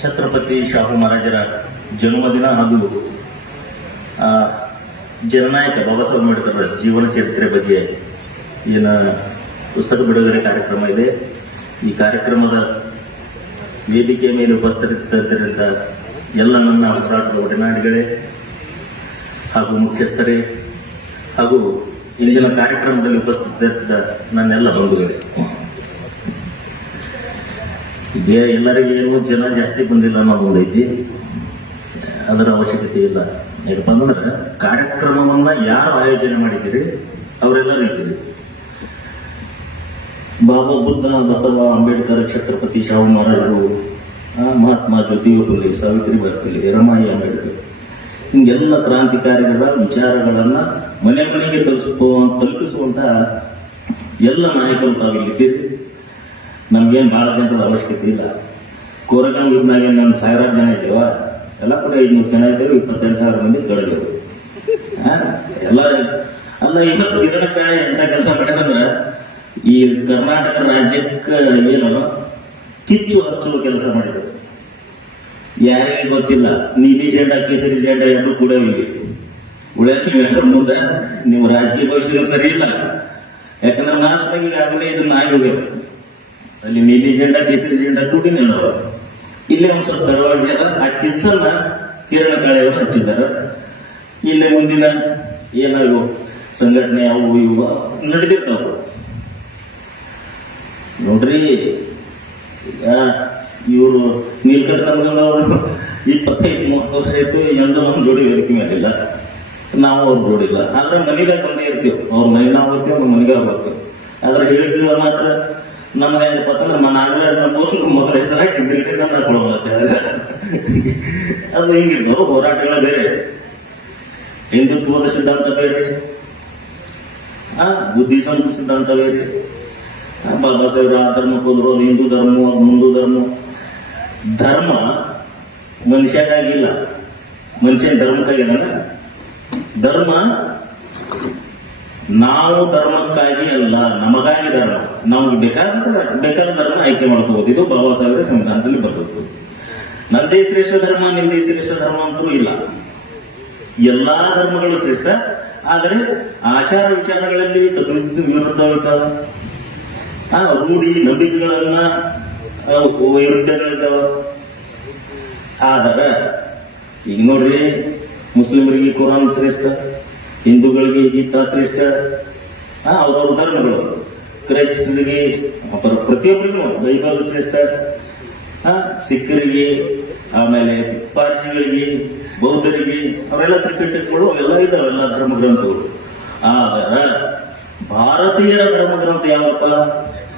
ಛತ್ರಪತಿ ಶಾಹು ಮಹಾರಾಜರ ಜನ್ಮದಿನ ಹಾಗೂ ಜನನಾಯಕ ಬಾಬಾ ಸಾಹೇಬ್ ಅಂಬೇಡ್ಕರ್ ಜೀವನ ಚರಿತ್ರೆ ಬಗ್ಗೆ ಈಗಿನ ಪುಸ್ತಕ ಬಿಡುಗಡೆ ಕಾರ್ಯಕ್ರಮ ಇದೆ. ಈ ಕಾರ್ಯಕ್ರಮದ ವೇದಿಕೆ ಮೇಲೆ ಉಪಸ್ಥಿತರಿದ್ದ ಎಲ್ಲ ನನ್ನ ಹೋರಾಟದ ಒಡನಾಡಿಗಳೇ ಹಾಗೂ ಮುಖ್ಯಸ್ಥರೇ ಹಾಗೂ ಇಂದಿನ ಕಾರ್ಯಕ್ರಮದಲ್ಲಿ ಉಪಸ್ಥಿತರಿದ್ದ ನನ್ನೆಲ್ಲ ಬಂಧುಗಳೇ. ಈಗ ಎಲ್ಲರಿಗೂ ಏನು ಜನ ಜಾಸ್ತಿ ಬಂದಿಲ್ಲ ಅನ್ನೋದು ಒಂದೈತಿ ಅದರ ಅವಶ್ಯಕತೆ ಇಲ್ಲ. ಯಾಕಪ್ಪ ಅಂದ್ರೆ ಕಾರ್ಯಕ್ರಮವನ್ನ ಯಾರು ಆಯೋಜನೆ ಮಾಡಿದ್ದೀರಿ? ಅವರೆಲ್ಲರೂ ಇದ್ದೀರಿ. ಬಾಬಾ ಬುದ್ಧ ಬಸವ ಅಂಬೇಡ್ಕರ್, ಛತ್ರಪತಿ ಶಾಹು ಮಹಾರಾಜರು ಮಹಾತ್ಮ ಜ್ಯೋತಿ ಫುಲೆ ಸಾವಿತ್ರಿಬಾಯಿ ಬರ್ತಿಲಿ ರಮಾಯಿ ಅಂಬೇಡ್ಕರ್, ಹಿಂಗೆಲ್ಲ ಕ್ರಾಂತಿಕಾರಿಗಳ ವಿಚಾರಗಳನ್ನ ಮನೆ ಮನೆಗೆ ತಲುಪಿಸುವ ತಲುಪಿಸುವಂತ ಎಲ್ಲ ನಾಯಕರು ತಾವಿಲ್ಲಿದ್ದೀರಿ. ನಮ್ಗೇನು ಭಾಳ ಜನರ ಅವಶ್ಯಕತೆ ಇಲ್ಲ. ಕೋರಗಂಗೂರಿನಾಗ ನಮ್ಮ ಸಾವಿರಾರು ಜನ ಇದ್ದೇವ. ಎಲ್ಲ ಕೂಡ ಐದ್ನೂರು ಜನ ಇದ್ದೇವೆ ಇಪ್ಪತ್ತೆರಡು ಸಾವಿರ ಮಂದಿ ತೊಳೆದೇವು ಎಲ್ಲ ಅಲ್ಲ ಇವತ್ತು ಗಿರಣಕಾಯಿ ಎಂತ ಕೆಲಸ ಮಾಡ್ಯಾರಂದ್ರೆ ಈ ಕರ್ನಾಟಕ ರಾಜ್ಯಕ್ಕೆ ಏನು ಕಿಚ್ಚು ಹಚ್ಚುವ ಕೆಲಸ ಮಾಡಿದ್ರು. ಯಾರಿಗೆ ಗೊತ್ತಿಲ್ಲ ನೀಲಿ ಜೆಂಡ, ಕೇಸರಿ ಜೆಂಡ ಎರಡು ಕೂಡ ಇವೆ. ನೀವೆಲ್ಲರ ಮುಂದೆ ನಿಮ್ಮ ರಾಜಕೀಯ ಭವಿಷ್ಯ ಸರಿ ಇಲ್ಲ. ಯಾಕಂದ್ರೆ ನಾಶವಾಗಿ ಈಗಾಗಲೇ ಇದನ್ನ ಆಗಿ ಅಲ್ಲಿ ನೀಲಿ ಜೆಂಡಾ ಕೇಸರಿ ಜೆಂಡಾ ಕೂಡಿ ನಿಲ್ಲವ ಇಲ್ಲೇ ಒಂದು ಸ್ವಲ್ಪ ಬೆಳವಣಿಗೆ ಅದ. ಆ ಕಿಚ್ಚನ್ನ ಕಿರಣ ಕಾಳೆಯವರು ಹಚ್ಚಿದ್ದಾರೆ. ಇಲ್ಲೇ ಮುಂದಿನ ಏನಾಗೋ ಸಂಘಟನೆ, ಅವು ಇವು ನಡೆದಿರ್ತಾವ. ನೋಡ್ರಿ ಇವರು ನೀಲ್ಕಂಠ ಇಪ್ಪತ್ತೈದು, ಮೂವತ್ತು ವರ್ಷ ಆಯ್ತು ಎಂದ್ರೆ ನಮ್ಮ ಜೋಡಿ ವೇದಿಕೆ ಮೇಲಿಲ್ಲ. ನಾವು ಅವ್ರ ಜೋಡಿಲ್ಲ. ಆದ್ರೆ ಮನೆದಾಗ ಬಂದೇ ಇರ್ತೀವಿ. ಅವ್ರ ಮನೆ ನಾವು ಬರ್ತೀವಿ, ಅವ್ರ ಮನೆಗೆ ಅವ್ರು ಬರ್ತೀವಿ. ಆದ್ರೆ ಹೇಳಿದ್ವಿ ಮಾತ್ರ ನಮ್ಗೆ ಏನಪ್ಪ ಅಂತಂದ್ರೆ ನಾಗರ ನಮ್ಮ ಮೊದಲ ಹೆಸರ ಇಂಗ್ಲಿಷ್ ನಡ್ಕೊಳ್ಳೋತ್ತೆ ಅದು ಹಿಂಗಿರ್ಬೋದು ಹೋರಾಟಗಳ ಬೇರೆ. ಹಿಂದುತ್ವದ ಸಿದ್ಧಾಂತ ಬೇರೆ. ಆ, ಬುದ್ಧಿಸಂ ಸಿದ್ಧಾಂತ ಬೇರೆ. ಬಾಬಾ ಸಾಹೇಬ್ರ ಆ ಧರ್ಮ ಹೋದ್ರು ಹಿಂದೂ ಧರ್ಮ ಅದು ಮುಂದೂ ಧರ್ಮ. ಧರ್ಮ ಮನುಷ್ಯನಾಗಿಲ್ಲ ಮನುಷ್ಯನ ಧರ್ಮಕ್ಕಾಗಿರಲ್ಲ ಧರ್ಮ ನಾವು ಧರ್ಮಕ್ಕಾಗಿ ಅಲ್ಲ, ನಮಗಾಗಿ ಧರ್ಮ. ನಮ್ಗೆ ಬೇಕಾದ ಬೇಕಾದ ಧರ್ಮ ಆಯ್ಕೆ ಮಾಡ್ಕೋಬಹುದು ಇದು ಬಾಬಾ ಸಾಹೇಬ್ರ ಸಂವಿಧಾನದಲ್ಲಿ ಬರ್ತದ್ದು ನಂದೇ ಶ್ರೇಷ್ಠ ಧರ್ಮ ನಿಂದೇ ಶ್ರೇಷ್ಠ ಧರ್ಮ ಅಂತೂ ಇಲ್ಲ. ಎಲ್ಲಾ ಧರ್ಮಗಳು ಶ್ರೇಷ್ಠ, ಆದರೆ ಆಚಾರ ವಿಚಾರಗಳಲ್ಲಿ ತದ್ವಿರುದ್ಧ ವಿರುದ್ಧವಾದ ಆ ರೂಢಿ ನಂಬಿಕೆಗಳನ್ನ ವೈರುದ್ಧಗಳಿದ್ದಾವ ಆದರೆ, ಈಗ ನೋಡ್ರಿ, ಮುಸ್ಲಿಮರಿಗೆ ಕುರಾನ್ ಶ್ರೇಷ್ಠ. ಹಿಂದೂಗಳಿಗೆ ಗೀತ ಶ್ರೇಷ್ಠ ಆ, ಅವ್ರವ್ರ ಧರ್ಮಗಳು ಕ್ರೈಸ್ತರಿಗೆ ಅಪರ- ಪ್ರತಿಯೊಬ್ಬರಿಗೂ ಬೈಬಲ್ ಶ್ರೇಷ್ಠ ಸಿಖ್ಖರಿಗೆ ಆಮೇಲೆ ಪಾರ್ಸಿಗಳಿಗೆ ಬೌದ್ಧರಿಗೆ ಅವರೆಲ್ಲ ತ್ರಿಪಿಟಕಗಳು ಎಲ್ಲ ಇದ್ದಾವೆ ಎಲ್ಲ ಧರ್ಮ ಗ್ರಂಥಗಳು ಆದರೆ ಭಾರತೀಯರ ಧರ್ಮ ಗ್ರಂಥ ಯಾವಪ್ಪ?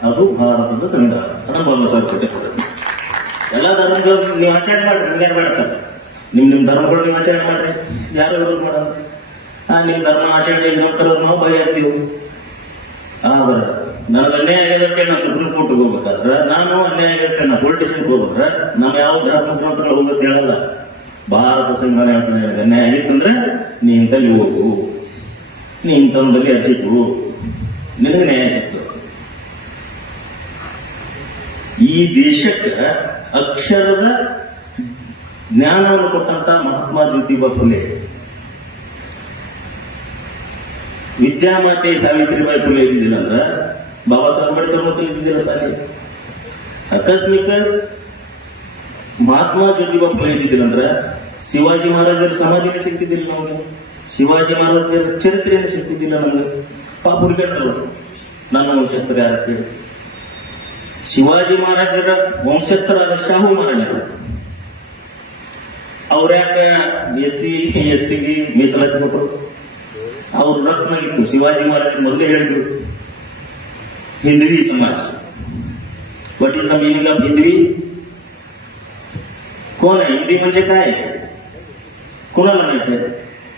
ಅದು ಭಾರತದ ಸಂವಿಧಾನ ಅದನ್ನು ಬಾಬಾ ಎಲ್ಲ ಧರ್ಮಗಳು ನೀವು ಆಚರಣೆ ಮಾಡ್ರಿ ಹಂಗಾರೆ ಮಾಡ್ತಾರೆ ನಿಮ್ ನಿಮ್ ಧರ್ಮಗಳು ನೀವು ಆಚರಣೆ ಮಾಡ್ರಿ. ಯಾರು ವಿರೋಧ ನಿಮ್ ಧರ್ಮ ಆಚರಣೆ ಇಲ್ಲ ನಾವು ಭಯ ಇರ್ತೀವಿ ಆದ್ರೆ ನನಗೆ ಅನ್ಯಾಯ ಆಗಿರುತ್ತೆ ನಾವು ಸುಪ್ರೀಂ ಕೋರ್ಟ್ ಹೋಗ್ಬೇಕಾದ್ರೆ, ನಾನು ಅನ್ಯಾಯ ಆಗಿರುತ್ತೆ ನಾವು ಪೊಲಿಟಿಷಿಯನ್ ಹೋಗ್ಬೇಕ್ರೆ ನಮ್ಮ ಯಾವ ಧರ್ಮ ಮಾತ್ರ ಹೋಗೋದು ಹೇಳಲ್ಲ. ಭಾರತ ನನಗೆ ಅನ್ಯಾಯ ಆಗಿತ್ತಂದ್ರೆ ನೀ ಇಂತಲ್ಲಿ ಹೋಗು ನೀ ಇಂಥವಲ್ಲಿ ಅರ್ಜಿ ನಿನಗೆ ನ್ಯಾಯ ಸಿಕ್ತು ಈ ದೇಶಕ್ಕೆ ಅಕ್ಷರದ ಜ್ಞಾನವನ್ನು ಕೊಟ್ಟಂತ ಮಹಾತ್ಮ ಜ್ಯೋತಿಬಾ ಫುಲೆ ವಿದ್ಯಾಮಾತೆ ಸಾವಿತ್ರಿಬಾಯಿ ಫುಲೆ ಇದ್ದಿದ್ದಿಲ್ಲ ಅಂದ್ರೆ? ಬಾಬಾ ಸಾಹೇಬ್ ಅಂಬೇಡ್ಕರ್ ಮತ್ತು ಇದ್ದಿದ್ದಿಲ್ಲ ಸಾರಿ ಆಕಸ್ಮಿಕ ಮಹಾತ್ಮ ಜ್ಯೋತಿಬಾ ಫುಲೆ ಇದ್ದಿದ್ದಿಲ್ಲ ಅಂದ್ರೆ ಶಿವಾಜಿ ಮಹಾರಾಜರ ಸಮಾಧಿನೇ ಸಿಗ್ತಿದ್ದಿಲ್ಲ ನಮಗೆ. ಶಿವಾಜಿ ಮಹಾರಾಜರ ಚರಿತ್ರೆಯನ್ನು ಸಿಗ್ತಿದ್ದಿಲ್ಲ ನಮಗೆ. ಪಾಪ ಹುಡುಗಾಡ್ತಲ್ಲ ನನ್ನ ವಂಶಸ್ಥರ ಯಾರತ್ತೇಳಿ ಶಿವಾಜಿ ಮಹಾರಾಜರ ವಂಶಸ್ಥರಾದ ಶಾಹು ಮಹಾರಾಜರು. ಅವ್ರ ಯಾಕ ಎಸ್ ಸಿ ಎಸ್ ಟಿಗೆ ಮೀಸಲಾತಿ ಕೊಟ್ಟರು ಅವ್ರು ರೊಕ್ಕ ಇತ್ತು ಶಿವಾಜಿ ಮಹಾರಾಜ್ ಮೊದಲೇ ಹೇಳಿದ್ರು Hindvi Samaj what is the meaning of Hindvi. कोण आहे? हिंदी म्हणजे काय? कोणाला माहीत आहे?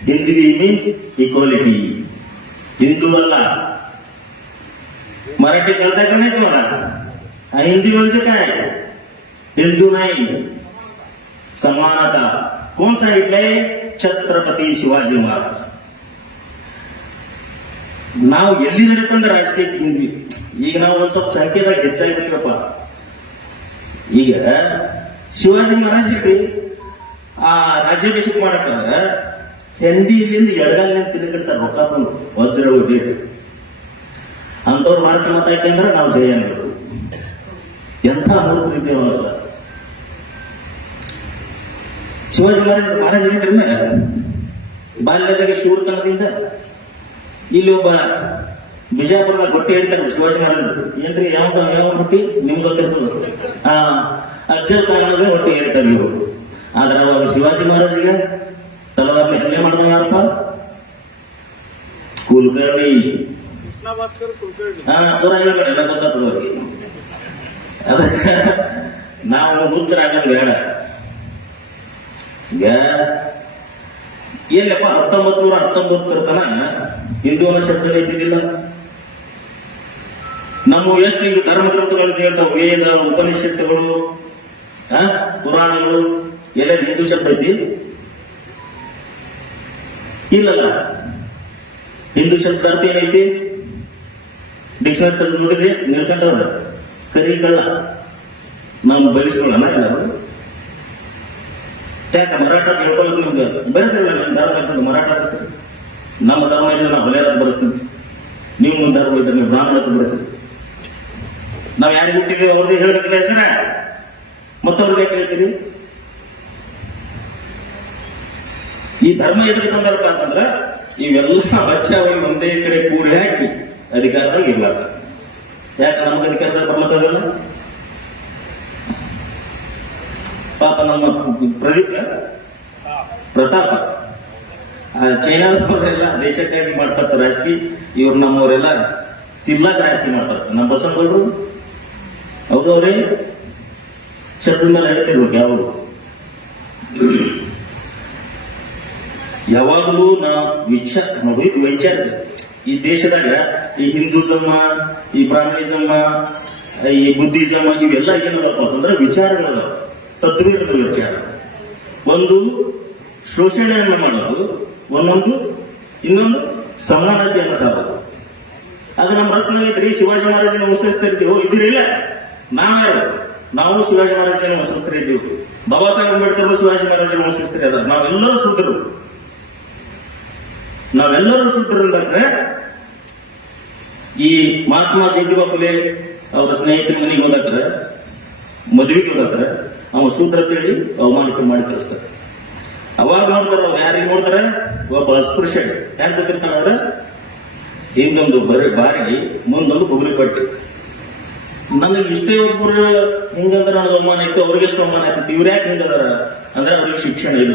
हिंदवी मीन्स इक्वलिटी हिंदू अल्ला मराठी करताय का नाही तुम्हाला? हिंदी म्हणजे काय? हिंदू नाही. समानता. कोण सांगितलंय? छत्रपती शिवाजी महाराज. ನಾವು ಎಲ್ಲಿದ್ರೆ ತಂದ್ರೆ ರಾಜಕೀಯ ಬಂದ್ವಿ ಈಗ ನಾವು ಒಂದ್ ಸ್ವಲ್ಪ ಸಂಖ್ಯೆದಾಗ ಹೆಚ್ಚಾಗ್ಬಿಟ್ರಪ್ಪ. ಈಗ ಶಿವಾಜಿ ಮಹಾರಾಜರಿಗೆ ಆ ರಾಜ್ಯಾಭಿಷೇಕ ಮಾಡಕ್ಕಂದ್ರ ಹೆಂಡಿ ಇಲ್ಲಿಂದ ಎಡಗಾಲಿನಿಂದ ತಿರುಗಿಡ್ತಾರೆ ರೊಕ್ಕ ತಂದು ವಜ್ರ ಒಡ್ಡಿ ಅಂತವ್ರು ಮಾರ್ಕೆ ಮತ ಹಾಕಂದ್ರೆ ನಾವು ಜಯ ಅನ್ನೋದು ಎಂಥ ಮೂರು ರೀತಿ ಅವರಲ್ಲ ಶಿವಾಜಿ ಮಹಾರಾಜ್ ಮಹಾರಾಜ್ ಬಾಲ್ಯದಾಗ ಶೂರ್ತನದಿಂದ ಇಲ್ಲಿ ಒಬ್ಬ ಬಿಜಾಪುರದ ಗೊಟ್ಟಿ ಹೇಳ್ತಾರೆ ಶಿವಾಜಿ ಮಹಾರಾಜ್ ಏನ್ರಿ, ಯಾವ ಯಾವ ಹುಟ್ಟಿ ನಿಮ್ಗೆ ಗೊತ್ತಿರ್ತದ. ಆ, ಅಕ್ಷರ ಕಾರಣದ ಹೊಟ್ಟಿ ಹೇಳ್ತಾರೆ ಇವರು. ಆದ್ರೆ ಅವಾಗ ಶಿವಾಜಿ ಮಹಾರಾಜಿಗೆ ತಲವಾರ್ಲಿ ಹಲ್ಲೆ ಮಾಡಿದ ಯಾರಪ್ಪ ಕುಲಕರ್ಣಿ ಹಾ ಹೇಳ್ಬೇಡ ಎಲ್ಲ ಗೊತ್ತಾಗ್ತದೆ ಅವ್ರಿಗೆ. ಅದಕ್ಕೆ ನಾವು ಹುಚ್ಚರಾಗೋದು ಬೇಡ. ಈಗ ಏನಪ್ಪ ಹತ್ತೊಂಬತ್ ನೂರ ಹತ್ತೊಂಬತ್ತರ ತನ ಹಿಂದೂ ಅನ್ನೋ ಶಬ್ದ ಇದ್ದಿದ್ದಿಲ್ಲ. ನಮ್ಮ ಎಷ್ಟು ಈಗ ಧರ್ಮ ಗ್ರಂಥಗಳು ಹೇಳ್ತಾವ, ವೇದ, ಉಪನಿಷತ್ತುಗಳು ಪುರಾಣಗಳು, ಎಲ್ಲ ಹಿಂದೂ ಶಬ್ದ ಐತಿ ಇಲ್ಲಲ್ಲ. ಹಿಂದೂ ಶಬ್ದ ಅರ್ಥ ಏನೈತಿ? ಡಿಕ್ಷನರಿ ನೋಡಿದ್ರೆ ನಿಲ್ಕೊಂಡವ್ರ ಕರಿ ಕಳ್ಳ. ನಾವು ಬಯಸ್ಕೊಳ್ಳೋಣ ಎಲ್ಲರೂ ಯಾಕೆ ಮರಾಠ ತಿಳ್ಕೊಳ್ಳೋದು ನಿಮ್ಗೆ ಬಯಸಿರಲ್ಲ ನಾನು ಧರ್ಮ ಹಾಕೊಂಡು ಮರಾಠ ಬರೆಸಿರಿ ನಮ್ಮ ಧರ್ಮ ಇದ್ರೆ ನಾವು ಹೊಲೆಯರ ಬರೆಸ್ತೀವಿ ನೀವು ನಿಮ್ಮ ಧರ್ಮ ಇದ್ರೆ ನೀವು ಬ್ರಾಹ್ಮಣ ಅಂತ ನಾವು ಯಾರಿಗೆ ಹುಟ್ಟಿದ್ದೀವಿ ಅವ್ರದ್ದು ಹೇಳ್ಬೇಕಿಲ್ಲ ಹೆಸರ ಮತ್ತವ್ರದ್ದು ಯಾಕೆ ಹೇಳ್ತೀವಿ ಈ ಧರ್ಮ ಎದುರು ತಂದರಪ್ಪ ಅಂತಂದ್ರ, ಇವೆಲ್ಲ ಬಚ್ಚಾವಳಿ ಒಂದೇ ಕಡೆ ಕೂಡಿ ಹಾಕಿ ಅಧಿಕಾರದಾಗ ಇರ್ಲಾರ್ದ. ಯಾಕೆ ನಮ್ಗೆ ಅಧಿಕಾರದಾಗ ಬರ್ಲಕ್ಕಾಗಲ್ಲ ಪಾಪ ನಮ್ಮ ಪ್ರದೀಪ್, ಪ್ರತಾಪ ಚೈನಾದವರೆಲ್ಲ ದೇಶಕ್ಕಾಗಿ ಮಾಡ್ತಾರೆ ರಾಜಕೀಯ ಇವ್ರು ನಮ್ಮವರೆಲ್ಲ ತಿರ್ಲಾಕ್ ರಾಜಕೀಯ ಮಾಡ್ತಾರೆ. ನಮ್ಮ ಬಸವನಗೌಡರು ಹೌದು ಅವ್ರೇ? ಚಟ್ರ ಮೇಲೆ ಹೇಳ್ತಿರ್ಬೇಕು ಯಾವಾಗ? ಯಾವಾಗಲೂ ನಾವು ವಿಚಾರ ವಿಚಾರ ಈ ದೇಶದಾಗ ಈ ಹಿಂದೂಸಮ್ಮ ಈ ಬ್ರಾಹ್ಮಣಿಸಮ, ಈ ಬುದ್ಧಿಸಮ ಇವೆಲ್ಲ ಏನದಪ್ಪ ಅಂತಂದ್ರೆ ವಿಚಾರಗಳದಾವ. ತತ್ವೀರದ ವಿಚಾರ. ಒಂದು ಶೋಷಣೆಯನ್ನು ಮಾಡೋದು ಒಂದೊಂದು, ಇನ್ನೊಂದು ಸಮಾನತೆಯನ್ನು ಸಾಲ ಅದು ನಮ್ಮ ರತ್ನ ಐತ್ರಿ ಶಿವಾಜಿ ಮಹಾರಾಜನ ಅನುಸರಿಸ್ತಾ ಇರ್ತೀವಿ ಇದ್ರಿಲ್ಲ ನಾವ್ಯಾರು ನಾವು ಶಿವಾಜಿ ಮಹಾರಾಜನ ಅನುಸರಿಸ್ತಾ ಇದ್ದೀವಿ ಬಾಬಾ ಸಾಹೇಬ್ ಅಂಬೇಡ್ಕರ್ ಶಿವಾಜಿ ಮಹಾರಾಜನ ಅನುಸರಿಸ್ತಾರೆ. ಅದ ನಾವೆಲ್ಲರೂ ಶುದ್ಧರು. ನಾವೆಲ್ಲರೂ ಅಂದ್ರೆ ಈ ಮಹಾತ್ಮ ಜ್ಯೋತಿಬಾ ಫುಲೆ ಅವರ ಸ್ನೇಹಿತರ ಮನೆಗೆ ಹೋದಾಕ್ರ ಮದುವೆಗೆ ಹೋದಾಕ್ರ ಅವ ಶೂದ್ರ ತಿಳಿ ಅವಮಾನಕ್ಕೆ ಮಾಡಿ ಕಳಿಸ್ತಾರೆ ಅವಾಗ ನೋಡ್ತಾರ ಅವ್ರು ಯಾರಿಗೆ ನೋಡ್ತಾರ? ಒಬ್ಬ ಅಸ್ಪೃಶ್ಯ ಯಾರು ಗೊತ್ತಿರ್ತಾನ ಅವ್ರ? ಹಿಂದೊಂದು ಬರೀ ಬಾರಿ ಮುಂದೊಂದು ಕೊಬ್ಬರಿ ಪಟ್ಟಿ ನನಗೆ ಇಷ್ಟೇ ಒಬ್ಬರು ಹಿಂಗಂದ್ರೆ ನನಗೆ ಅವಮಾನ ಆಯ್ತು, ಅವ್ರಿಗೆ ಎಷ್ಟು ಅವಮಾನ ಆಯ್ತು, ಇವ್ರ ಯಾಕೆ ಹಿಂಗದಾರ? ಅಂದ್ರೆ ಅವ್ರಿಗೆ ಶಿಕ್ಷಣ ಇಲ್ಲ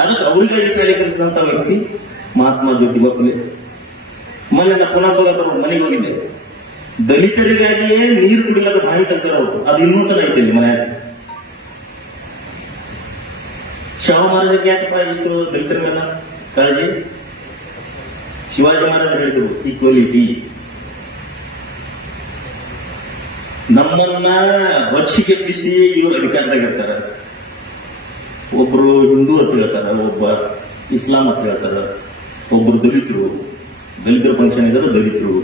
ಅದಕ್ಕೆ ಅವ್ರಿಗೆ ಶಾಲೆ ಕಲಿಸಿದಂತ ವ್ಯಕ್ತಿ ಮಹಾತ್ಮ ಜ್ಯೋತಿಬಾ ಫುಲೆ ಮೊನ್ನೆ ನಾ ಪುನಃ ಮನೆಗೆ ಹೋಗಿದ್ದೆ. ದಲಿತರಿಗಾಗಿಯೇ ನೀರು ಕುಡಿಲಾರ ಬಾವಿ ತಂತಾರ ಅವರು. ಅದು ಇನ್ನೂ ತನ ಐತೆ ಮನ್ಯಾಗ ಶವ ಮಾರದಕ್ಕೆ ಯಾಕಪ್ಪ ಇಷ್ಟು ದಲಿತರ ಮೇಲೆ ಕಾಳಜಿ ಶಿವಾಜಿ ಮಹಾರಾಜ್ ಹೇಳಿದ್ರು ಈಕ್ವಲಿಟಿ ನಮ್ಮನ್ನ ಬಿಸಿ ಇವರು ಅಧಿಕಾರದಾಗ ಇರ್ತಾರ. ಒಬ್ರು ಹಿಂದೂ ಅಂತ ಹೇಳ್ತಾರ, ಒಬ್ಬ ಇಸ್ಲಾಂ ಅಂತ ಹೇಳ್ತಾರ, ಒಬ್ರು ದಲಿತರು. ದಲಿತರ ಫಂಕ್ಷನ್ ಇದ್ದಾರೆ ದಲಿತರು.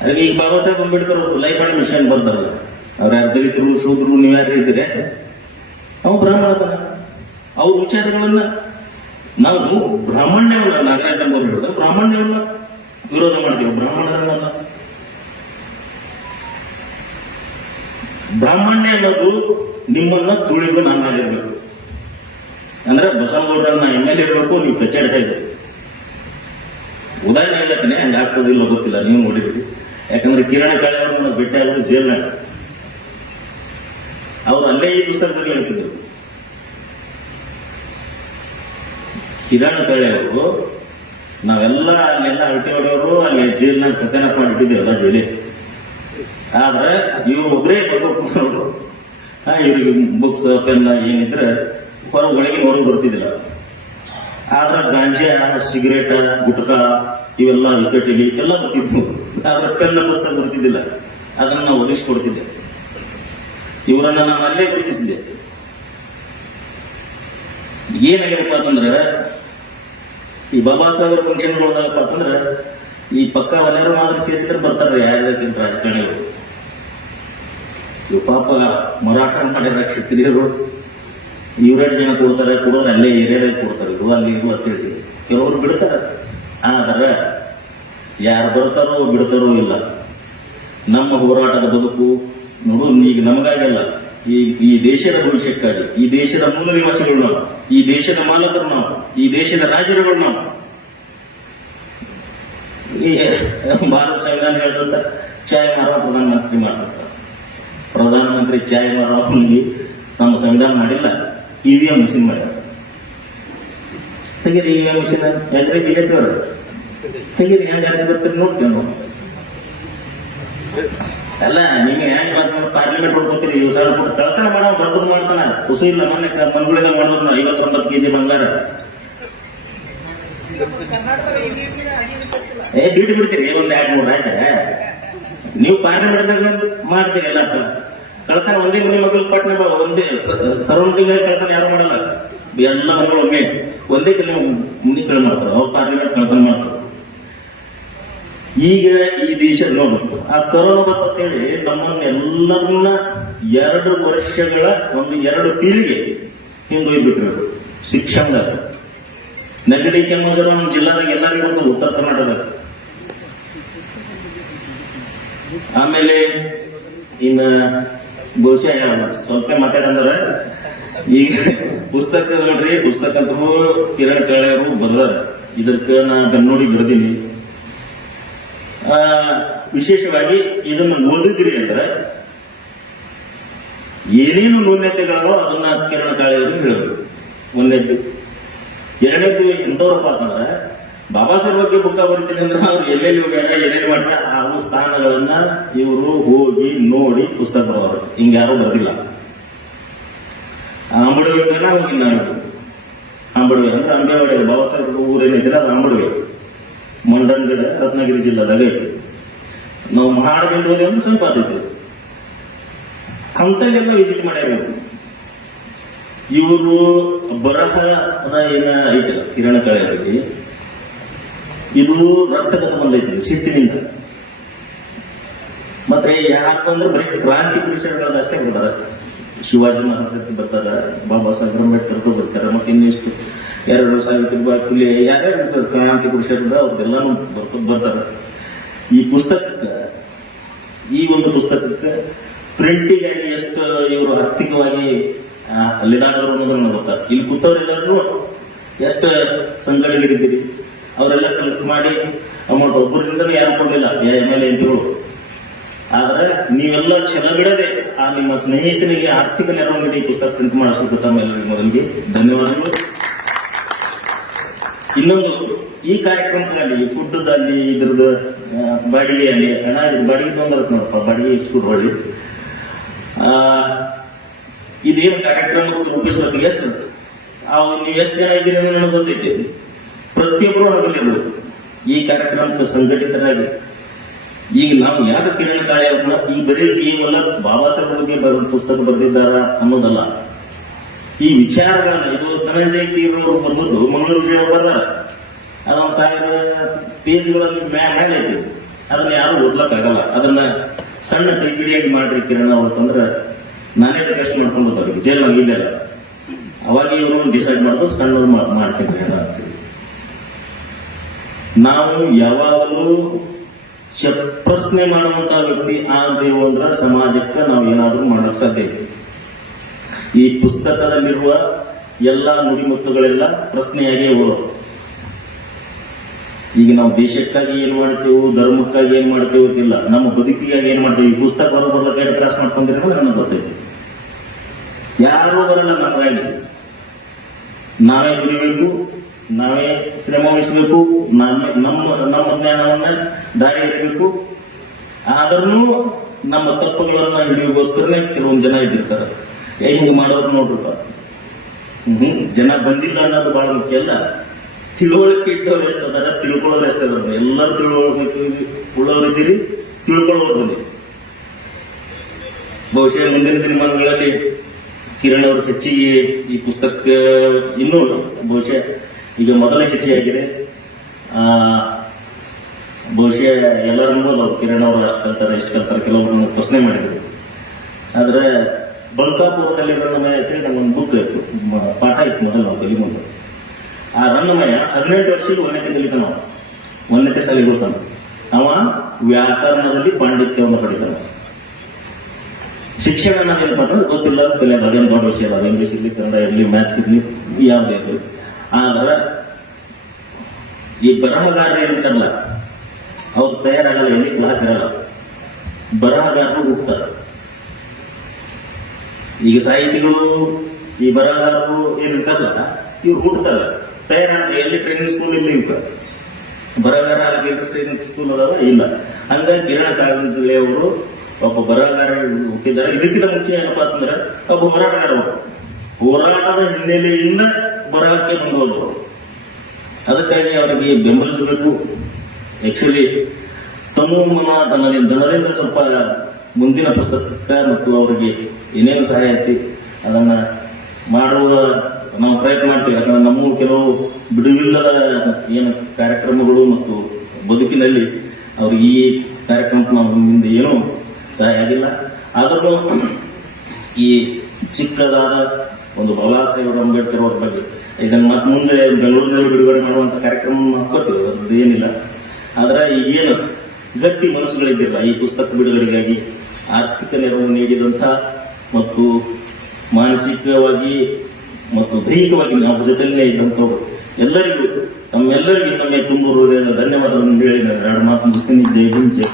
ಹಾಗೆ ಈಗ ಬಾಬಾ ಸಾಹೇಬ್ ಅಂಬೇಡ್ಕರ್ ಅವರು ಲೈಫ್ ಅಂಡ್ ಮಿಷನ್ ಬರ್ತಾರಲ್ಲ ಅವ್ರ ಯಾರು ದಲಿತರು ಶೂದ್ರರು ನೀವು ಯಾರು ಇದ್ರೆ ಅವ್ನು ಬ್ರಾಹ್ಮಣ. ಅವ್ರ ವಿಚಾರಗಳನ್ನ ನಾವು ಬ್ರಾಹ್ಮಣ್ಯವನ್ನ ನಾಗರಾಜ್ ಹೇಳಿದ್ರೆ ಬ್ರಾಹ್ಮಣ್ಯವನ್ನ ವಿರೋಧ ಮಾಡ್ತೀವಿ. ಬ್ರಾಹ್ಮಣರನ್ನ ಬ್ರಾಹ್ಮಣ್ಯ ಅನ್ನೋದು ನಿಮ್ಮನ್ನ ತುಳಿದು ನಾನಾಗಿರ್ಬೇಕು ಅಂದ್ರೆ ಬಸವನಗೌಡರನ್ನ ಎಂ ಎಲ್ ಇರಬೇಕು, ನೀವು ಕಚ್ಚಾಡಿಸ್ತಾ ಇದ್ದೀರಿ. ಉದಾಹರಣೆ ಹೇಳ್ತೀನಿ, ಹಂಗೆ ಆಗ್ತದಿಲ್ಲ ಗೊತ್ತಿಲ್ಲ, ನೀವು ನೋಡಿದ್ರಿ ಯಾಕಂದ್ರೆ ಕಿರಣ ಕಾಳೆ ಅವ್ರನ್ನ ಭೇಟಿ ಆಗೋದು ಜೈಲ್ನಾಗ. ಅವ್ರು ಅಲ್ಲೇ ಈ ಪುಸ್ತಕದಲ್ಲಿ ಹೇಳ್ತಿದ್ರು. ಕಿರಣ ಅವರು, ನಾವೆಲ್ಲ ಅಲ್ಲೆಲ್ಲ ಹರಟೆ ಹೊಡೆಯವರು ಅಲ್ಲಿ ಜೀರ್ಣ ಸತ್ಯನಾಶ ಮಾಡಿಟ್ಟಿದ್ದೇವೆ ಎಲ್ಲ ಜೈಲಿ. ಆದ್ರೆ ಇವ್ರು ಒಬ್ಬರೇ ಬರ್ಕೊಂಡು ಇವ್ರಿಗೆ ಬುಕ್ಸ್ ಪೆನ್ ಏನಿದ್ರೆ ಹೊರ ಒಳಗೆ ನೋಡೋದು ಬರ್ತಿದ್ದಿಲ್ಲ. ಆದ್ರೆ ಗಾಂಜಾ ಸಿಗರೇಟ್ ಗುಟ್ಕ, ಇವೆಲ್ಲ ಬಿಸ್ಕೆಟ್ ಇಲ್ಲಿ ಎಲ್ಲ ಬರ್ತಿದ್ವು. ಆದ್ರೆ ಪೆನ್ ಪುಸ್ತಕ ಬರ್ತಿದ್ದಿಲ್ಲ. ಅದನ್ನ ನಾವು ಒದಗಿಸ್ಕೊಡ್ತಿದ್ದೆ. ಇವರನ್ನ ನಾನು ಅಲ್ಲೇ ಪ್ರೀತಿಸಿದೆ ಏನಾಗಿರಪ್ಪ ಅಂತಂದ್ರೆ ಈ ಬಾಬಾ ಸಾಹೇಬ್ ಫಂಕ್ಷನ್ಗಳಾಗಪ್ಪ ಅಂತಂದ್ರೆ, ಈ ಪಕ್ಕ ಒಲೆಯರು ಮಾದರಿ ಸೇರಿದ್ರೆ ಬರ್ತಾರೆ ಯಾರ್ಯಾರ ರಾಜಕಾರಣಿಗಳು. ಇವ್ ಪಾಪ ಮರಾಠ ಮಾಡ್ಯಾರ ಕ್ಷತ್ರಿಯರು ಇವರೆರಡು ಜನ ಕೊಡ್ತಾರೆ ಕೊಡೋರು ಅಲ್ಲೇ ಏರಿಯಾದಾಗ ಕೊಡ್ತಾರೆ, ಇದು ಅಲ್ಲಿ ಇದು ಅಂತೇಳಿ ಕೆಲವರು ಬಿಡ್ತಾರೆ. ಆದರೆ, ಯಾರು ಬರ್ತಾರೋ ಬಿಡ್ತಾರೋ ಇಲ್ಲ. ನಮ್ಮ ಹೋರಾಟದ ಬದುಕು ನೋಡು, ಈಗ ನಮಗಾಗಲ್ಲ ಈ ಈ ದೇಶದ ಭವಿಷ್ಯಕ್ಕಾಗಿ, ಈ ದೇಶದ ಮೂಲ ನಿವಾಸಿಗಳು ನಾವು ಈ ದೇಶದ ಮಾಲಕರು ನಾವು ಈ ದೇಶದ ರಾಜರುಗಳು ನಾವು ಭಾರತ ಸಂವಿಧಾನ ಹೇಳ್ದಂತ ಚಾಯ್ ಮಾರ ಪ್ರಧಾನಮಂತ್ರಿ ಮಾಡ್ತಾರೆ. ಪ್ರಧಾನಮಂತ್ರಿ ಚಾಯ್ ಮಾರ ಅವನಿಗೆ ನಮ್ಮ ಸಂವಿಧಾನ ಮಾಡಿಲ್ಲ ಇವಿಎಂ ಮಿಷಿನ್ ಮಾಡ್ಯಾರ ತೆಗೀರಿ ಇವಿಎಂ ಮಿಷಿನ್? ಯಾಕ್ರಿ ಬಿಜೆಪಿ ಅವರು? ತೆಗೀರಿ ಹೆಂಗ್ ಬರ್ತೀರಿ ನೋಡ್ತೀವಿ ನಾವು ಅಲ್ಲ ನಿಮ್ಗೆ ಹೆಂಗ್ ಪಾರ್ಲಿಮೆಂಟ್ ಕೊಡ್ಕೊತೀರಿ ಇವ್ ಸಣ್ಣ ಕೊಟ್ಟು ಕಳ್ತನ ಮಾಡೋ ದೊಡ್ಡದು ಮಾಡ್ತಾನ. ಕುಸು ಇಲ್ಲ, ಮೊನ್ನೆ ಮನ್ಗುಳಿದಾಗ ಮಾಡಿದ್ರು ಐವತ್ತೊಂಬತ್ತು ಕೆಜಿ ಬಂಗಾರ. ಏ, ಬಿಟ್ಟು ಬಿಡ್ತೀರಿ. ಒಂದ್ ಎರಡ್ ಮೂರು ರಾಜ್ಯ ನೀವು ಪಾರ್ಲಿಮೆಂಟ್ದಾಗ ಮಾಡ್ತೀರಿ ಎಲ್ಲ ಕಳ್ತನ ಒಂದೇ ಮನೆ ಮಗಳು ಪಟ್ನ ಒಂದೇ ಸರೌಂಡಿಂಗ್ ಕಳ್ತನ ಯಾರು ಮಾಡಲ್ಲ. ಎಲ್ಲ ಮನೆಗಳು ಒಮ್ಮೆ. ಒಂದೇ ಕಡೆ ಮುನಿ ಕಳ್ ಮಾಡ್ತಾರೆ. ಅವ್ರು ಪಾರ್ಲಿಮೆಂಟ್ ಕಳ್ತನ ಮಾಡ್ತಾರೆ. ಈಗ ಈ ದೇಶ ನೋಡ್ಬೇಕು ಆ ಕರೋನಾ ಬಂತೇಳಿ ನಮ್ಮನ್ನೆಲ್ಲರನ್ನ ಎರಡು ವರ್ಷಗಳ ಒಂದು ಎರಡು ಪೀಳಿಗೆ ಹಿಂದೊಯ್ಬಿಟ್ರು ಶಿಕ್ಷಣ ನೆಗಡಿ ಕೆಮ್ಮೋದ್ರ ನಮ್ಮ ಜಿಲ್ಲಾದಾಗ ಎಲ್ಲರಿಗೂ ಬಂದು ಉತ್ತರ ಕರ್ನಾಟಕ. ಆಮೇಲೆ ಇನ್ನ ಬಹುಶಃ ಸ್ವಲ್ಪ ಮಾತಾಡಂದ್ರ ಈಗ ಪುಸ್ತಕ ನೋಡ್ರಿ ಪುಸ್ತಕ ಅಂತೂ ಕಿರಣ್ ಕಳೆಯವರು ಬರ್ದಾರ. ಇದಕ್ಕ ನಾ ಬೆನ್ನೋಡಿ ಬರ್ದೀನಿ. ವಿಶೇಷವಾಗಿ ಇದನ್ನು ಓದಿದ್ರಿ ಅಂದ್ರೆ ಏನೇನು ನ್ಯೂನ್ಯತೆಗಳೋ ಅದನ್ನ ಕಿರಣ ಕಾಳೆಯವರು ಹೇಳಿದ್ರು. ಒಂದನೇದ್ದು ಎರಡನೇದ್ದು ಎಂತವ್ರಪ್ಪ ಅಂತಂದ್ರೆ, ಬಾಬಾ ಸಾಹೇಬ್ ಬಗ್ಗೆ ಬುಕ್ಕ ಬರ್ತೀನಿ ಅಂದ್ರೆ ಅವ್ರು ಎಲ್ಲೆಲ್ಲಿ ಹೋಗ್ಯಾರ ಏನೇನು ಮಾಡ್ಯಾರ ಆ ಸ್ಥಾನಗಳನ್ನ ಇವರು ಹೋಗಿ ನೋಡಿ ಪುಸ್ತಕ ಬರೋರು ಹಿಂಗ್ಯಾರು ಬರ್ದಿಲ್ಲ. ಅಂಬಡಬೇಕಾದ್ರೆ ಹೋಗಿ ನಾನು ಅಂಬಡುವೆ ಅಂದ್ರೆ ಅಂಬೇವಾಡಿ ಬಾಬಾ ಸಾಹೇಬ್ ಊರೇನಿದ್ರೆ ಅದು ಅಂಬಡವೆ ಮಂಡನ್ಗಡ ರತ್ನಗಿರಿ ಜಿಲ್ಲಾದಾಗ ಐತಿ. ನಾವು ಮಹಾಡದಿಂದ ಹೋದೆ ಅಂದ್ರೆ ಸ್ವಲ್ಪ ಆತೈತಿ ಅಂತಲ್ಲೆಲ್ಲ ವಿಸಿಟ್ ಮಾಡ್ಯಾರ ಇವ್ರು. ಬರಹ ಅದ ಏನ ಐತಲ್ಲ ಕಿರಣ ಕಳೆಯಲ್ಲಿ ಇದು ರಕ್ತಗತ ಬಂದೈತಿ ಸಿಟ್ಟಿನಿಂದ. ಮತ್ತೆ ಯಾರು ಅಂದ್ರೆ ಬರೀ ಕ್ರಾಂತಿ ಪುರುಷರುಗಳನ್ನ ಅಷ್ಟೇ ಬರ್ತಾರ. ಶಿವಾಜಿ ಮಹಾರಾಜ್ ಬರ್ತಾರ, ಬಾಬಾ ಸಾಹೇಬ್ ಅಂಬೇಡ್ಕರ್ ಬರ್ತಾರ ಮತ್ತೆ ಇನ್ನೆಷ್ಟು ಎರಡು ಸಾವಿರ ಕುಲಿಯ ಯಾರ್ಯಾರು ಇರ್ತಾರೆ ಕ್ರಾಂತಿ ಪುರುಷರು ಅವ್ರದ್ದೆಲ್ಲಾನು ಬರ್ತ ಬರ್ತಾರೆ. ಈ ಪುಸ್ತಕಕ್ಕೆ ಈ ಒಂದು ಪುಸ್ತಕಕ್ಕೆ ಪ್ರಿಂಟಿಗಾಗಿ ಎಷ್ಟು ಇವರು ಆರ್ಥಿಕವಾಗಿ ಆ, ಅನ್ನೋದನ್ನು ಗೊತ್ತಾರೆ ಇಲ್ಲಿ ಕೂತವರೆಲ್ಲರೂ ಎಷ್ಟು ಸಂಘಟನೆಗಿರಿದ್ದೀರಿ ಅವರೆಲ್ಲ ಕಲೆಕ್ಟ್ ಮಾಡಿ ಅಮೌಂಟ್ ಒಬ್ಬರಿಂದ ಯಾರು ಕೊಡಲಿಲ್ಲ. ಎಂ ಎಲ್ ಎಂಟ್ರು ಆದ್ರೆ ನೀವೆಲ್ಲ ಛಲ ಬಿಡದೆ ಆ ನಿಮ್ಮ ಸ್ನೇಹಿತನಿಗೆ ಆರ್ಥಿಕ ನೆರವು ನೀಡಿ ಈ ಪುಸ್ತಕ ಪ್ರಿಂಟ್ ಮಾಡಿಸ್ಬೇಕು ತಮ್ಮೆಲ್ಲರಿಗೂ ಮೊದಲಿಗೆ. ಧನ್ಯವಾದಗಳು. ಇನ್ನೊಂದು ಈ ಕಾರ್ಯಕ್ರಮದಲ್ಲಿ ಫುಡ್ದಲ್ಲಿ ಇದ್ರದ್ದು ಬಾಡಿಗೆ ಅಲ್ಲಿ ಹಣ ಬಡಿಗೆ ತೊಗೊಂಡ್ಬರತ್ ನೋಡಪ್ಪ, ಬಾಡಿಗೆ ಆ, ಇದೇನು ಕಾರ್ಯಕ್ರಮಕ್ಕೆ ರೂಪಿಸಬೇಕು, ಎಷ್ಟು? ಆ ನೀವು ಎಷ್ಟು ಜನ ಇದ್ದೀರಿ ನನಗೆ ಗೊತ್ತೈತಿ. ಪ್ರತಿಯೊಬ್ಬರು ಆಗಲಿರ್ಬೇಕು ಈ ಕಾರ್ಯಕ್ರಮಕ್ಕೆ ಸಂಘಟಿತರಾಗಿ. ಈಗ ನಾವು ಯಾಕೆ ಕಿರಣ ಕಾಳೆ ಈ ಬರೀ ಕೇವಲ ಬಾಬಾ ಸಾಹೇಬ್ ಬಗ್ಗೆ ಬರೆದ ಪುಸ್ತಕ ಬರೆದಿದ್ದಾರ ಅನ್ನೋದಲ್ಲ. ಈ ವಿಚಾರಗಳನ್ನ ಇದು ಧನಂಜಯ ಇರೋರು ಬರ್ಬೋದು ಮಂಗಳೂರು ವಿಜಯ ಬರ್ದಾರ ಅದೊಂದು ಸಾವಿರ ಪೇಜ್ಗಳಲ್ಲಿ ಮೇಲೆ ಐತಿ ಅದನ್ನ ಯಾರು ಓದ್ಲಕ್ಕಾಗಲ್ಲ. ಅದನ್ನ ಸಣ್ಣ ಕೈಪಿಡಿಯಾಗಿ ಮಾಡ್ರಿ ಕಿರಣ ಅಂತಂದ್ರೆ ನಾನೇ ರಿಕ್ವೆಸ್ಟ್ ಮಾಡ್ಕೊಂಡು ಬರ್ತಾರೆ ಜೈಲ್ ಹಂಗಿಲ್ಲ ಅವಾಗ ಇವರು ಡಿಸೈಡ್ ಮಾಡೋದು ಸಣ್ಣದು ಮಾಡ್ತೀನಿ ನಾವು ಯಾವಾಗಲೂ ಪ್ರಶ್ನೆ ಮಾಡುವಂತ ವ್ಯಕ್ತಿ ಆ ದೇವ್ರ ಸಮಾಜಕ್ಕೆ ನಾವು ಏನಾದರೂ ಮಾಡಕ್ ಸಾಧ್ಯ ಇದೆ. ಈ ಪುಸ್ತಕದಲ್ಲಿರುವ ಎಲ್ಲ ನುಡಿಮುತ್ತುಗಳೆಲ್ಲ ಪ್ರಶ್ನೆಯಾಗಿ ಹೋಗ ಈಗ ನಾವು ದೇಶಕ್ಕಾಗಿ ಏನ್ ಮಾಡ್ತೇವೆ, ಧರ್ಮಕ್ಕಾಗಿ ಏನ್ ಮಾಡ್ತೇವೆ ಇಲ್ಲ ನಮ್ಮ ಬದುಕಿಗಾಗಿ ಏನ್ ಮಾಡ್ತೇವೆ? ಈ ಪುಸ್ತಕ ಬರೋ ಬರ್ಲಿಕ್ಕೆ ಎರಡು ಕ್ರಾಸ್ ಮಾಡ್ಕೊಂಡಿರೋದು ನನಗೆ ಯಾರು ಬರಲ್ಲ ನಮ್ಮ ನಾವೇ ದುಡಿಬೇಕು, ನಾವೇ ಶ್ರಮ ವಹಿಸಬೇಕು ನಮ್ಮ ನಮ್ಮ ಜ್ಞಾನವನ್ನ ದಾರಿ ಇರಬೇಕು ಆದ್ರೂ ನಮ್ಮ ತಪ್ಪುಗಳನ್ನ ಹಿಡಿಯೋಗೋಸ್ಕರನೇ ಕೆಲವೊಂದು ಜನ ಇದ್ದಿರ್ತಾರೆ. ಏ ಹಿಂಗೆ ಮಾಡೋದು ನೋಡ್ರಪ್ಪ. ಹ್ಮ್, ಜನ ಬಂದಿಲ್ಲ ಅನ್ನೋದು ಬಹಳ ಮುಖ್ಯ ಅಲ್ಲ. ತಿಳುವಳಿಕೆ ಇಟ್ಟವ್ರು ಎಷ್ಟು ಅದಾರ, ತಿಳ್ಕೊಳ್ಳೋರು ಎಲ್ಲರೂ ತಿಳುವಳಿಕೆ ಉಳ್ಳವ್ರು ಇದ್ದೀರಿ ತಿಳ್ಕೊಳ್ಳೋರು ಬನ್ನಿ. ಬಹುಶಃ ಮುಂದಿನ ದಿನಮಾನಗಳಲ್ಲಿ ಕಿರಣ್ ಅವರು ಹೆಚ್ಚಿಗೆ ಈ ಪುಸ್ತಕ ಇನ್ನೂ ಬಹುಶಃ ಈಗ ಮೊದಲ ಆ, ಬಹುಶಃ ಎಲ್ಲರನ್ನೂ ಕಿರಣ್ ಅವರು ಅಷ್ಟು ಕಲ್ತಾರೆ ಎಷ್ಟು ಕಲ್ತಾರೆ ಕೆಲವರು ಪ್ರಶ್ನೆ ಮಾಡಿದ್ರು. ಆದ್ರೆ ಬಂಕಾಪುರ ಕಲೆ ಅಂತ ಅಂತೇಳಿ ನಮ್ಮೊಂದು ಬುಕ್ ಇತ್ತು. ಪಾಠ ಇತ್ತು ಮೊದಲು ನಾವು ಕಲಿ ಆ ರಣಮಯ ಹದಿನೆಂಟು ವರ್ಷಕ್ಕೆ ಒಂದನೇ ಕಲಿತಾನ. ಒಂದನೇ ಸಾಲಿಗೆ ಹೋಗ್ತಾನ ಅವ ವ್ಯಾಕರಣದಲ್ಲಿ ಪಾಂಡಿತ್ಯವನ್ನು ಪಡಿತಾನ ಶಿಕ್ಷಣ ಅನ್ನೋದೇನಪ್ಪ ಅಂತಂದ್ರೆ ಗೊತ್ತಿಲ್ಲ ಕಲಿಯೋದು ಅದೇನು ದೊಡ್ಡ ವಿಷಯ ಅದು ಇಂಗ್ಲೀಷ್ ಇರ್ಲಿ, ಕನ್ನಡ ಇರಲಿ ಮ್ಯಾಥ್ಸ್ ಇರ್ಲಿ, ಯಾವುದೇ ಇರಲಿ. ಆದ್ರೆ ಈ ಬರಹಗಾರರು ಏನಂತಾರಲ್ಲ ಅವ್ರು ತಯಾರಾಗಲ್ಲ, ಎಲ್ಲಿ ಕ್ಲಾಸ್ ಇರಲ್ಲ. ಬರಹಗಾರರು ಹುಡ್ತಾರೆ ಈಗ ಸಾಹಿತಿಗಳು, ಈ ಬರಹಗಾರರು ಏನಿರ್ತಾರಲ್ಲ ಇವ್ರು ಹುಡ್ತಾರ ತಯಾರಾಗ ಎಲ್ಲಿ ಟ್ರೈನಿಂಗ್ ಸ್ಕೂಲ್ ಇಲ್ಲಿ ಇವ್ಕ ಬರಹಗಾರ ಅಲ್ಲಿ ಟ್ರೈನಿಂಗ್ ಸ್ಕೂಲ್ ಅದಾವ? ಇಲ್ಲ. ಹಂಗಾಗಿ ಕಿರಣ ಕಾಲದಲ್ಲಿ ಅವರು ಒಬ್ಬ ಬರಹಗಾರ ಹುಟ್ಟಿದ್ದಾರೆ. ಇದಕ್ಕಿಂತ ಮುಖ್ಯ ಏನಪ್ಪಾ ಅಂತಂದ್ರೆ, ಒಬ್ಬ ಹೋರಾಟಗಾರ ಹೋರಾಟದ ಹಿನ್ನೆಲೆಯಿಂದ ಬರಹಕ್ಕೆ ಬಂದವರು ಅದಕ್ಕಾಗಿ ಅವರಿಗೆ ಬೆಂಬಲಿಸಬೇಕು. ಆಕ್ಚುಲಿ ತಮ್ಮ ಮನ ತನ್ನದಿಂದ ಸ್ವಲ್ಪ ಮುಂದಿನ ಪುಸ್ತಕ ಮತ್ತು ಅವರಿಗೆ ಏನೇನು ಸಹಾಯ ಐತಿ, ಅದನ್ನ ಮಾಡುವ ನಾವು ಪ್ರಯತ್ನ ಮಾಡ್ತೀವಿ. ಯಾಕಂದ್ರೆ ನಮ್ಮ ಕೆಲವು ಬಿಡುವಿಲ್ಲದ ಏನು ಕಾರ್ಯಕ್ರಮಗಳು ಮತ್ತು ಬದುಕಿನಲ್ಲಿ ಅವ್ರಿಗೆ ಈ ಕಾರ್ಯಕ್ರಮಕ್ಕೆ ನಾವು ಮುಂದೆ ಏನೂ ಸಹಾಯ ಆಗಿಲ್ಲ. ಆದರೂ ಈ ಚಿಕ್ಕದಾದ ಒಂದು ಬಾಬಾ ಸಾಹೇಬ್ ಅಂಬೇಡ್ಕರ್ ಅವ್ರ ಬಗ್ಗೆ, ಇದನ್ನು ಮತ್ತೆ ಮುಂದೆ ಬೆಂಗಳೂರಿನಲ್ಲಿ ಬಿಡುಗಡೆ ಮಾಡುವಂತ ಕಾರ್ಯಕ್ರಮ ಹಾಕೋತೀವಿ ಅದ್ರದ್ದು ಏನಿಲ್ಲ. ಆದ್ರೆ ಈಗೇನು ಗಟ್ಟಿ ಮನಸ್ಸುಗಳಿದ್ದಿಲ್ಲ ಈ ಪುಸ್ತಕ ಬಿಡುಗಡೆಗಾಗಿ. ಆರ್ಥಿಕ ನೆರವು ನೀಡಿದಂಥ ಮತ್ತು ಮಾನಸಿಕವಾಗಿ ಮತ್ತು ದೈಹಿಕವಾಗಿ ನಮ್ಮ ಜೊತೆಯಲ್ಲೇ ಇದ್ದಂಥವ್ರು ಎಲ್ಲರಿಗೂ ತಮ್ಮೆಲ್ಲರಿಗೂ ಇನ್ನೊಮ್ಮೆ ತುಂಬ ಹೃದಯದ ಧನ್ಯವಾದಗಳನ್ನು ಹೇಳಿ ಎರಡು ಮಾತು ಮುಗಿಸ್ತೀನಿ ಜೈ.